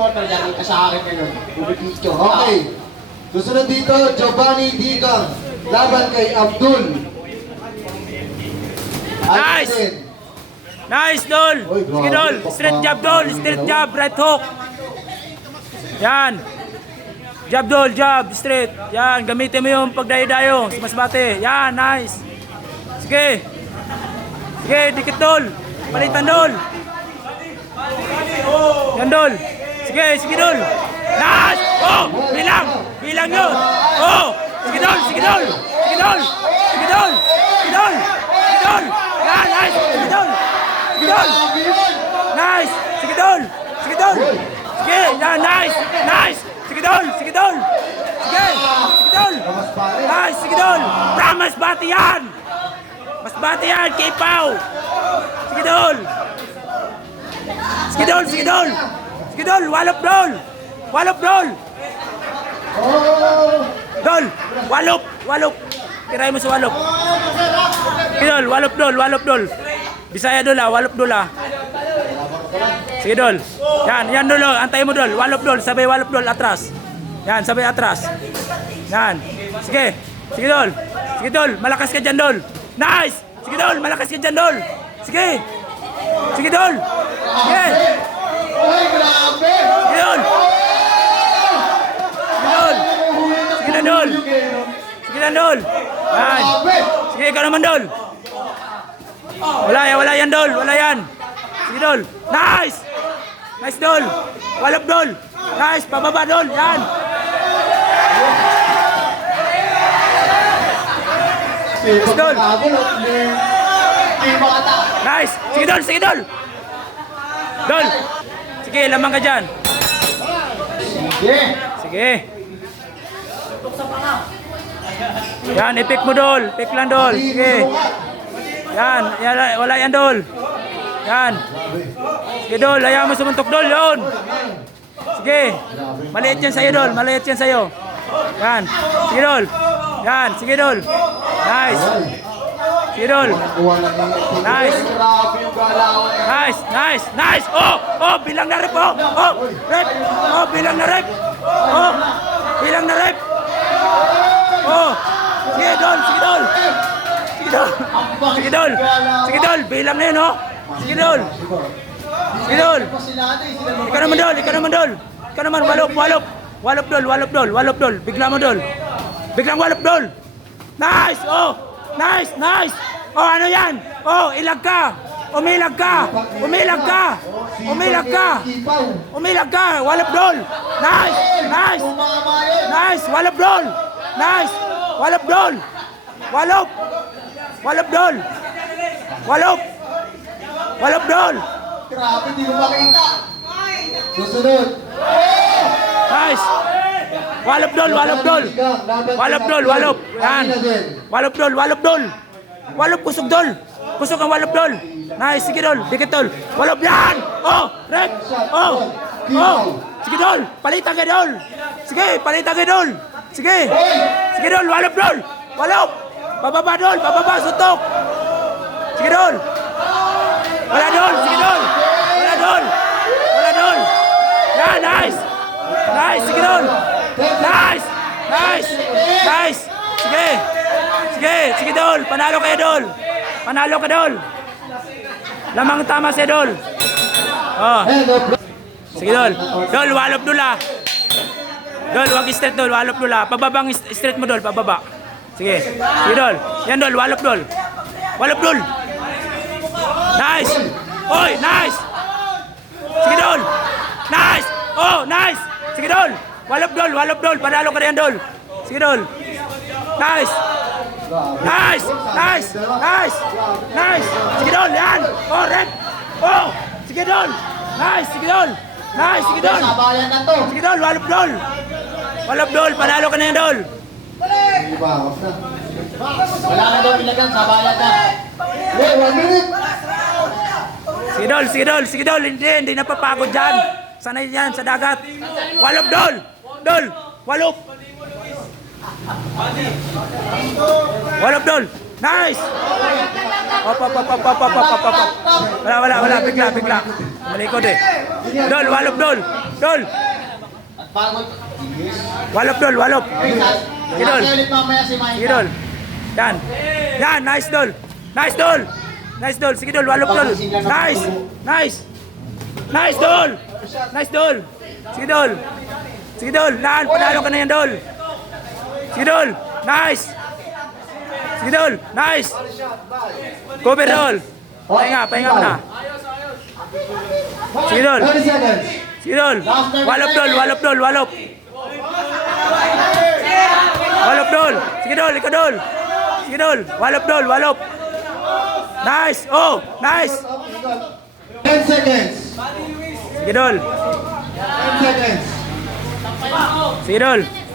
corner, dahil ka sa akin ngayon. Bubitito. Okay. Susunod dito, Giovanni Digang. Laban kay Abdul. Nice! Nice, Dol! Oy, grabe. Sige, Dol! Straight jab, Dol! Straight jab, right hook! Yan! Jab, Dol! Jab, straight! Yan, gamitin mo yung pagdayo-dayo. Mas bate. Yan, nice! Sige! Sige, dikit, Dol! Palitan, Dol! Yan, Dol! Sige, sige, Dol! Nice! Oh! Bilang! Bilang yun! Oh! Sige, Dol! Sige, Dol! Sige, Dol! Sige, Dol! Sige, Dol! Sige, Dol! Yan, nice! Sige, Dol! Sige, Dol! Nice! Sige, Dol! Sige, Dol! Sige! Yan, nice! Nice! Sige, Dol! Sige, Dol! Sige! Sige, Dol! Nice! Sige, Dol! Mas bati yan! Mas bati yan! Kipaw! Sige, Dol! Sige, Dol! Sige, Dol! Sige, Dol! Walop, Dol! Walop, Dol! Dol! Walop! Walop! Tiray mo sa walop. Sige, Dol! Walop, Dol! Walop, Dol! Bisaya, Dol, ah! Walop, Dol, ah! Sige, Dol! Yan! Yan, Dol! Antayin mo, Dol! Walop, Dol! Sabay walop, Dol! Atras! Yan! Sabay atras! Yan! Sige! Sige, Dol! Sige, Dol! Malakas ka dyan, Dol! Nice! Sige, Dol! Malakas ka dyan, Dol! Sige! Sige, Dol! Sige! Ay, grabe! Sige, Dol! Sige, Dol! Sige na, Dol! Sige na, Dol! Yan! Sige, ikaw naman, Dol! Wala yan, wala yan, Dol! Wala yan! Sige, Dol! Nice! Nice, Dol! Walop, Dol! Nice! Pababa, Dol! Yan! Nice, Dol! Nice! Sige, Dol! Sige, Dol! Dol! Sige, lamang ka dyan! Sige! Sige! Yan, i-pick mo, Dol! Pick lang, Dol! Sige! Yan! Yan, wala yan, Dol! Yan! Sige, Dol! Ayaw mo sumuntok, Dol! Yun! Sige! Maliit yan sa'yo, Dol! Maliit yan sa'yo! Yan! Sige, Dol! Yan! Sige, Dol! Nice! Sige, Dol! Nice! Grabe yung galawan. Nice! Nice! Nice! Oh! Oh! Bilang na rep! Oh! Oh! Rep! Oh! Bilang na rep! Oh! Bilang na rep! Oh! Sige, Dol! Sige, Dol! Sige, Dol! Sige, Dol! Sige, Dol! Bilang na yun, oh! Sige, Dol! Sige, Dol! Ikaw naman, Dol! Ikaw naman, Dol! Ikaw naman, walop! Walop! Walop, Dol! Walop, Dol! Walop, Dol! Bigla mo, Dol! Biglang walop, Dol! Nice! Oh! Nice! Nice! Oh, ano yan? Oh, ilag ka! Umilag ka! Umilag ka! Umilag ka! Umilag ka! Walop, Dol! Nice! Nice! Nice! Walop, Dol! Nice! Walop, Dol! Walop! Walop, Dol! Walop! Walop, Dol! Grabe, di mo makita. Susunod. Nice! Walop, Dol! Walop, Dol! Walop, Dol! Walop! Yan! Walop, Dol! Walop, Dol! Walop, kusog, Dol! Kusog ang walop, Dol! Nice! Sige, Dol! Dikit, Dol! Walop! Yan! Oh! Rep! Oh! Oh! Sige, Dol! Palitan ka, Dol! Sige! Palitan ka, Dol! Sige! Sige, Dol! Walop, Dol! Walop! Bababa, Dol! Bababa! Suntok! Sige, Dol! Wala, Dol! Sige, Dol! Wala, Dol! Wala, Dol! Yan! Nice! Nice! Sige, Dol! Nice! Nice! Nice! Sige! Sige! Sige, Dol! Panalo kayo, Dol! Panalo ka, Dol! Lamang tama si Dol! Oh! Sige, Dol! Dol! Walop, Dol, ah! Dol! Wag straight, Dol! Walop, Dol, ah! Pababang straight mo, Dol! Pababa! Sige! Sige, Dol! Yan, Dol! Walop, Dol! Walop, Dol! Nice! Oy! Nice! Sige, Dol! Nice! Oh! Nice! Sige, Dol! Walop, Dol! Walop, Dol! Panalo ka rin, Dol! Sige, Dol! Nice! Nice! Nice! Nice! Nice! Sige, Dol! Yan! Oh! Red! Oh! Sige, Dol! Nice! Sige, Dol! Nice! Sige, Dol! Sabayan na to. Sige, Dol! Walop, Dol! Walop, Dol! Panalo ka na yan, Dol! Iba, off na. Wala na daw ilagang sabayan na. Hey, 1 minute. Sige, Dol! Sige, Dol! Sige, Dol! Hindi napapagod dyan! Sanay yan sa dagat! Walop, Dol! Dol! Walop! Walop, Dol! Nice! Op. Wala. Bigla. Malikod eh. Dol, walop, Dol. Dol. At pagod. Walop, Dol. Hey, Idol. ulit mamaya si Mike. Sige, Dol. Yan, nice, Dol. Nice, Dol. Sige, Dol, walop, Dol. Nice, Dol. Sige, Dol. Panalo ka na yan, Dol. Sige, Dol. Nice. Cover, Dol. Pahinga mo na. Sige, Dol. 30 seconds. Sige, Dol. Walop, Dol. Walop, Dol. Sige, Dol. Ikaw, Dol. Sige, Dol. Walop. Nice. Oh, nice. 10 seconds. Sige, Dol. 10 seconds. Sige, Dol.